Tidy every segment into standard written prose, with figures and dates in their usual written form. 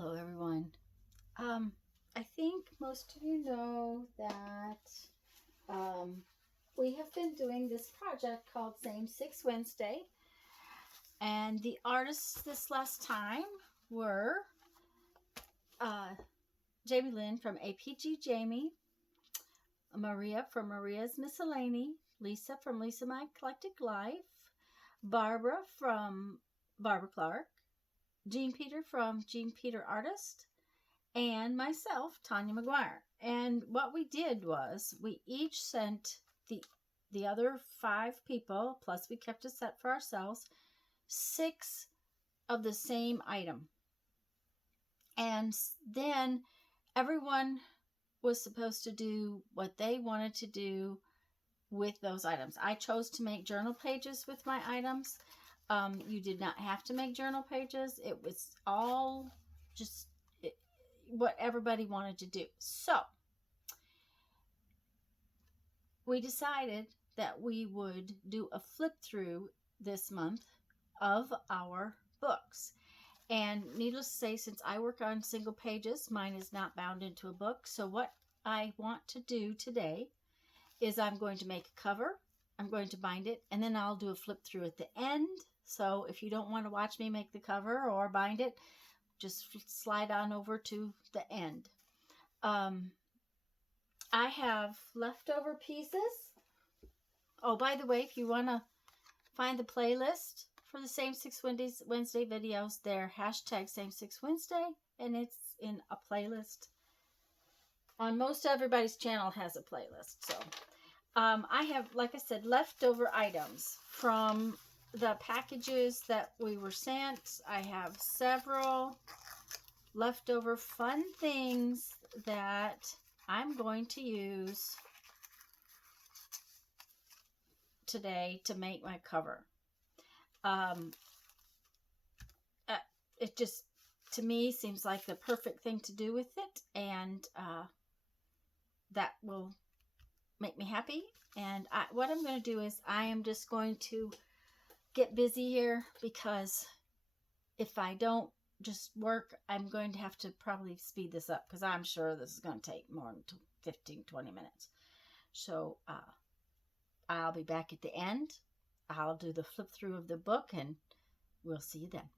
Hello, everyone. I think most of you know that we have been doing this project called Same Six Wednesday, and the artists this last time were Jamie Lynn from APG Jamie, Maria from Maria's Miscellany, Lisa from Lisa My Eclectic Life, Barbara from Barbara Clark, Jean Peter from Jean Peter Artist, and myself, Tanya McGuire. And what we did was we each sent the other 5 people, plus we kept a set for ourselves, 6 of the same item. And then everyone was supposed to do what they wanted to do with those items. I chose to make journal pages with my items. You did not have to make journal pages. It was all just what everybody wanted to do. So we decided that we would do a flip through this month of our books. And needless to say, since I work on single pages, mine is not bound into a book. So what I want to do today is I'm going to make a cover, I'm going to bind it, and then I'll do a flip through at the end. So if you don't want to watch me make the cover or bind it, just slide on over to the end. I have leftover pieces. Oh, by the way, if you want to find the playlist for the Same Six Wednesday videos, they're hashtag Same Six Wednesday, and it's in a playlist. On most everybody's channel has a playlist. So I have, like I said, leftover items from the packages that we were sent. I have several leftover fun things that I'm going to use today to make my cover. It just, to me, seems like the perfect thing to do with it, and that will make me happy. And what I'm going to do is I am just going to get busy here, because if I don't just work, I'm going to have to probably speed this up, because I'm sure this is going to take more than 15-20 minutes. So I'll be back at the end. I'll do the flip through of the book, and we'll see you then.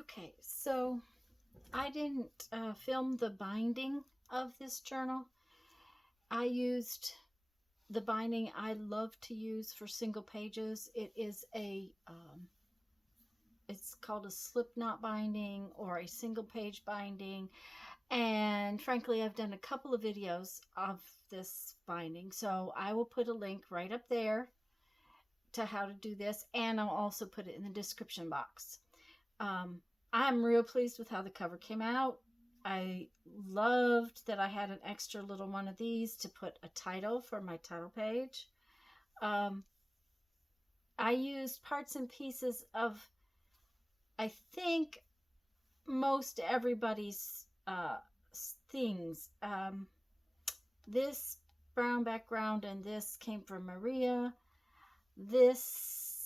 Okay, so I didn't film the binding of this journal. I used the binding I love to use for single pages. It is it's called a slip knot binding or a single page binding. And frankly, I've done a couple of videos of this binding. So I will put a link right up there to how to do this. And I'll also put it in the description box. I'm real pleased with how the cover came out. I loved that I had an extra little one of these to put a title for my title page. I used parts and pieces of, I think, most everybody's things. This brown background and this came from Maria. This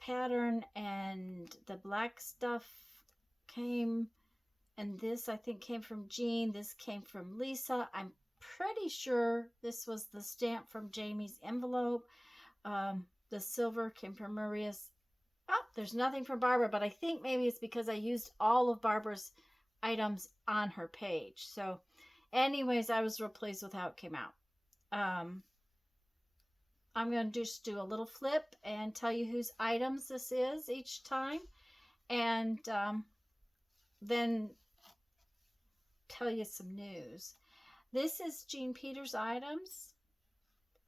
pattern and the black stuff came, and this I think came from Jean. This came from Lisa. I'm pretty sure this was the stamp from Jamie's envelope. The silver came from Maria's. Oh, there's nothing from Barbara, but I think maybe it's because I used all of Barbara's items on her page. So anyways, I was real pleased with how it came out. I'm going to just do a little flip and tell you whose items this is each time. And then tell you some news. This is Jean Peters' items.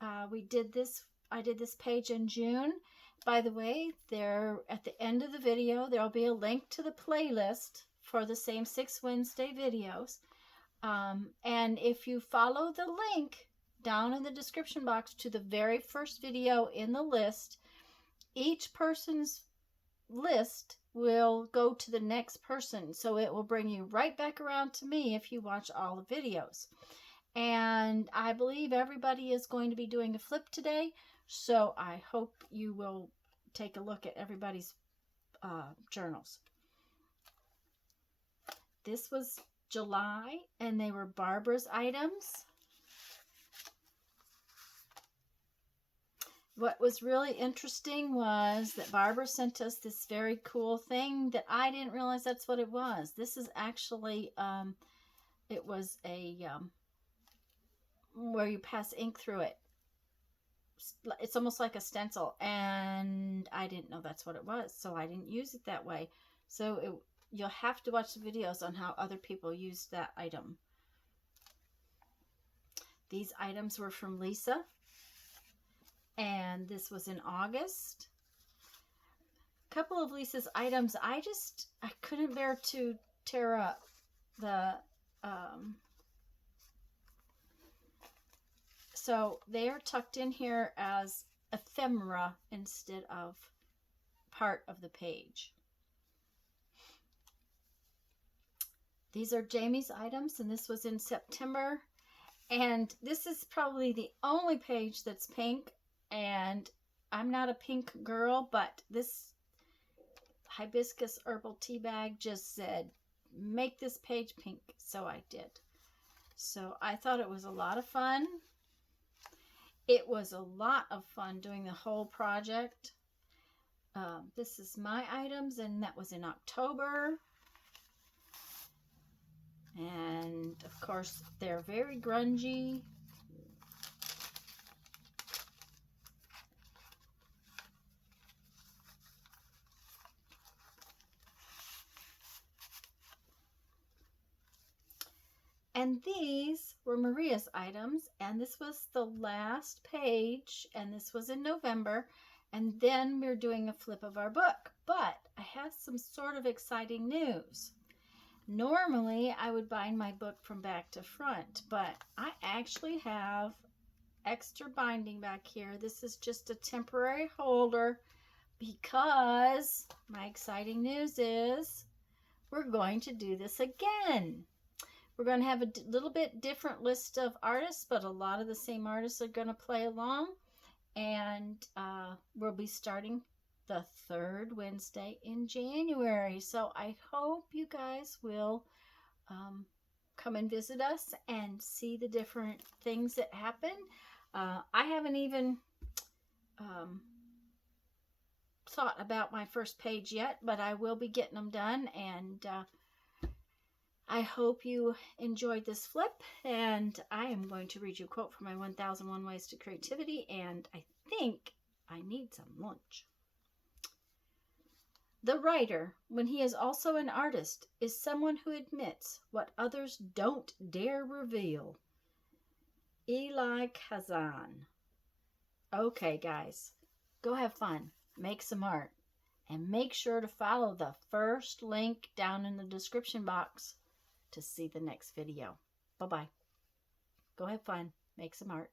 I did this page in June. By the way, there at the end of the video, there'll be a link to the playlist for the Same 6 Wednesday videos. And if you follow the link down in the description box to the very first video in the list, each person's list will go to the next person. So it will bring you right back around to me if you watch all the videos. And I believe everybody is going to be doing a flip today. So I hope you will take a look at everybody's journals. This was July, and they were Barbara's items. What was really interesting was that Barbara sent us this very cool thing that I didn't realize that's what it was. This is actually, it was a, where you pass ink through it. It's almost like a stencil, and I didn't know that's what it was, so I didn't use it that way. So you'll have to watch the videos on how other people used that item. These items were from Lisa, and this was in August. A couple of Lisa's items I couldn't bear to tear up. So they are tucked in here as ephemera instead of part of the page. These are Jamie's items, and this was in September. And this is probably the only page that's pink, and I'm not a pink girl, but this hibiscus herbal tea bag just said, make this page pink, so I did. So I thought it was a lot of fun. It was a lot of fun doing the whole project. This is my items, and that was in October. And of course, they're very grungy. And these were Maria's items, and this was the last page, and this was in November, and then we're doing a flip of our book. But I have some sort of exciting news. Normally, I would bind my book from back to front, but I actually have extra binding back here. This is just a temporary holder because my exciting news is we're going to do this again. We're going to have a little bit different list of artists, but a lot of the same artists are going to play along. And we'll be starting the third Wednesday in January. So I hope you guys will come and visit us and see the different things that happen. I haven't even thought about my first page yet, but I will be getting them done, and I hope you enjoyed this flip, and I am going to read you a quote from my 1001 Ways to Creativity, and I think I need some lunch. The writer, when he is also an artist, is someone who admits what others don't dare reveal. Elie Kazan. Okay, guys, go have fun, make some art, and make sure to follow the first link down in the description box to see the next video. Bye-bye. Go have fun, make some art.